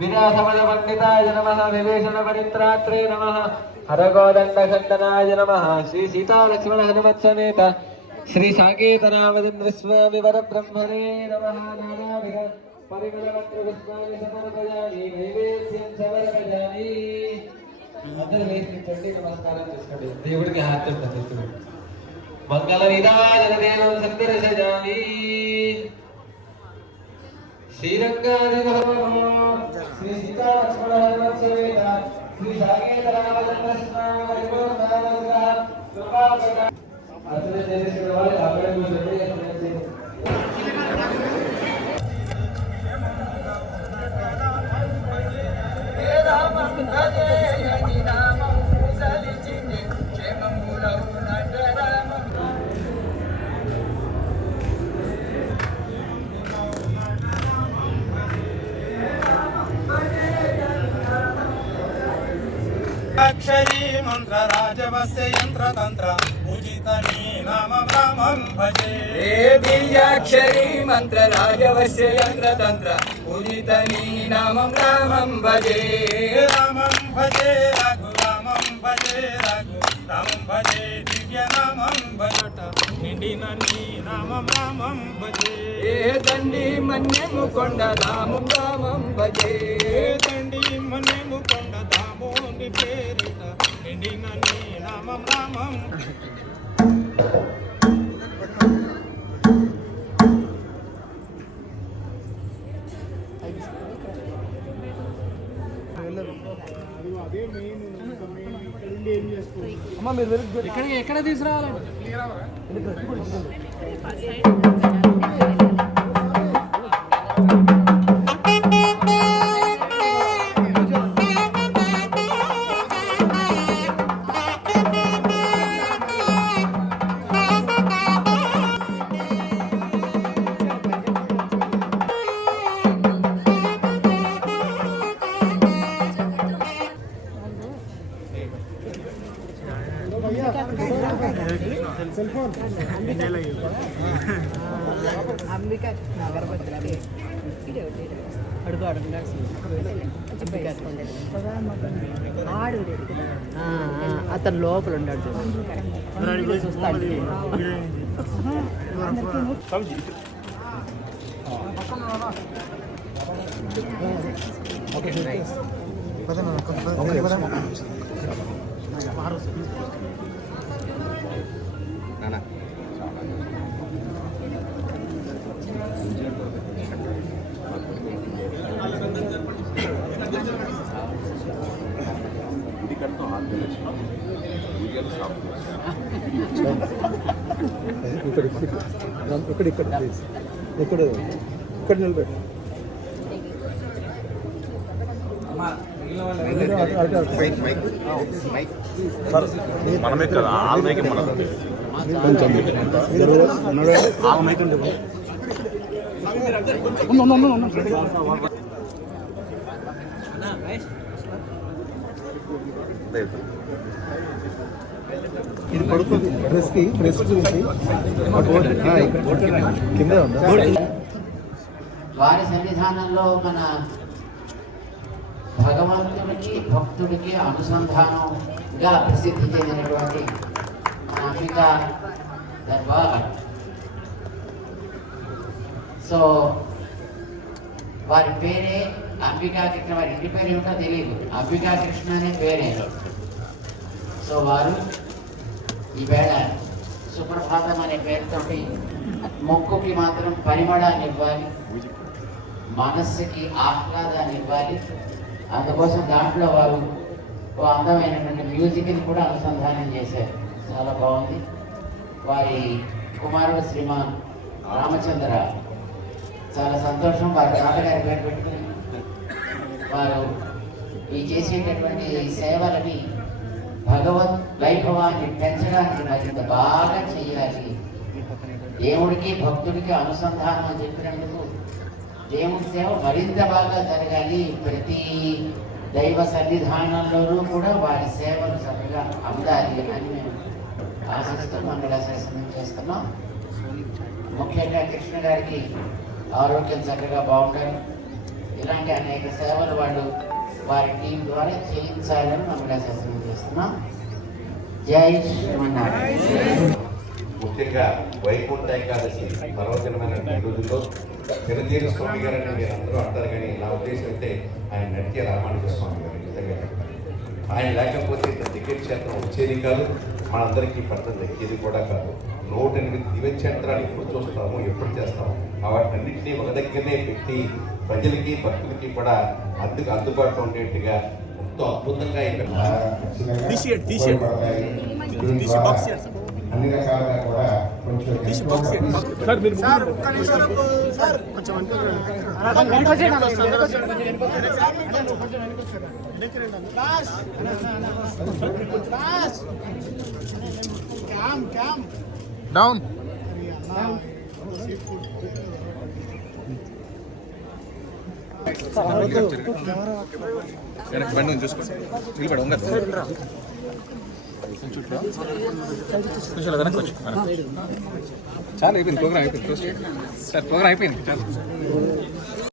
विनाशमणपण्डिताय नमः विभीषणपरित्रात्रे नमः हरगोदण्डखण्डनाय नमः श्री सीतालक्ष्मण हनुमत्समेत श्री साकेतनामदिन्द्रस्वामि वरब्रह्मणे नमः नानाविध परिमलपत्रपुष्पाणि समर्पयामि नैवेद्यं समर्पयामि అందరూ వేసించండి నమస్కారం చేసుకోండి దేవుడికి హారతి పద్ధతులు మంగళ విదాజనదేవం సందర్శయామి శ్రీరంగాది శ్రీ సీతాలక్ష్మణ హనుమత్సమేత శ్రీ సాకేతరామచంద్రస్వామి పరిపూర్ణానుగ్రహ కృపాకట అర్చన చేసిన వారు అక్కడ కూర్చొని अक्षरी मंत्र राजवस्य यंत्र तंत्र पूजितनी नाम रामं भजे बीजाक्षरी मंत्र राजवस्य यंत्र तंत्र पूजितनी नाम रामं भजे रामं भजे रघु रामं भजे रघु रामं भजे दिव्य नामं भजट निंडिननी नामं रामं भजे దండి మన్యము కొండ రాము రామం భజే దండి మన్యము కొండ దామోని పేరిట నిండినని నామం రామం అమ్మ మీరు ఎక్కడ తీసుకురావాలండి అతను లోపల ఉన్నాడు ఇక్కడ నిలబెట్టు మనమే కదా ఆమెకి మనం కొంచెం ఇది పడుతుంది డ్రెస్ చూసి కింద వారి సన్నిధానంలో మన భగవంతుడికి భక్తుడికి అనుసంధానంగా ప్రసిద్ధి చెందినటువంటి మన అంబికా దర్బార్. సో వారి పేరే అంబికా కృష్ణ. వారి ఇంటి పేరు ఏమిటో తెలియదు, అంబికా కృష్ణ అనే పేరే. సో వారు ఈవేళ సుప్రభాతం అనే పేరుతోటి మొక్కుకి మాత్రం పరిమళాన్ని ఇవ్వాలి, మనస్సుకి ఆహ్లాదాన్ని ఇవ్వాలి. అందుకోసం దాంట్లో వారు ఓ అందమైనటువంటి మ్యూజిక్ని కూడా అనుసంధానం చేశారు. చాలా బాగుంది. వారి కుమారుడు శ్రీమాన్ రామచంద్ర, చాలా సంతోషం. వారి తాతగారి పేరు పెట్టుకుని వారు ఈ చేసేటటువంటి సేవలని భగవద్ వైభవాన్ని పెంచడానికి మరింత బాగా చేయాలి. దేవుడికి భక్తుడికి అనుసంధానం అని చెప్పినందుకు దేవుడి సేవ మరింత బాగా జరగాలి. ప్రతి దైవ సన్నిధానంలోనూ కూడా వారి సేవలు చక్కగా అందాలి అని మేము ఆశిస్తూ మంగళాశాసనం చేస్తున్నాం. ముఖ్యంగా కృష్ణ గారికి ఆరోగ్యం చక్కగా బాగుండాలి. ఇలాంటి అనేక సేవలు వాళ్ళు వారి టీం ద్వారా చేయించాలని మంగళాశాసనం చేస్తున్నాం. జై శ్రీమన్నారాయణ. ముఖ్యంగా వైకుంఠ ఏకాదశి పర్వదినమైన రోజుల్లో చిరంజీవి స్వామి గారని మీరు అందరూ అంటారు, కానీ నా ఉద్దేశం అయితే ఆయన నట్య రామానుజ స్వామి గారు. నిజంగా చెప్తాను, ఆయన లేకపోతే ఇంత దివ్యక్షేత్రం వచ్చేది కాదు, మనందరికీ పట్టం దక్కేది కూడా కాదు. 108 దివ్యక్షేత్రాలు ఎప్పుడు చూస్తాము, ఎప్పుడు చేస్తాము, వాటినన్నింటినీ ఒక దగ్గరనే పెట్టి ప్రజలకి భక్తులకి కూడా అందుబాటులో ఉండేట్టుగా ఎంతో అద్భుతంగా అన్ని రకాలుగా కూడా డౌన్ బండి చూసుకోండి, నిలబడి ఉండదు చాలా అయిపోయింది ప్రోగ్రామ్ అయిపోయింది సార్, ప్రోగ్రామ్ అయిపోయింది చాలా.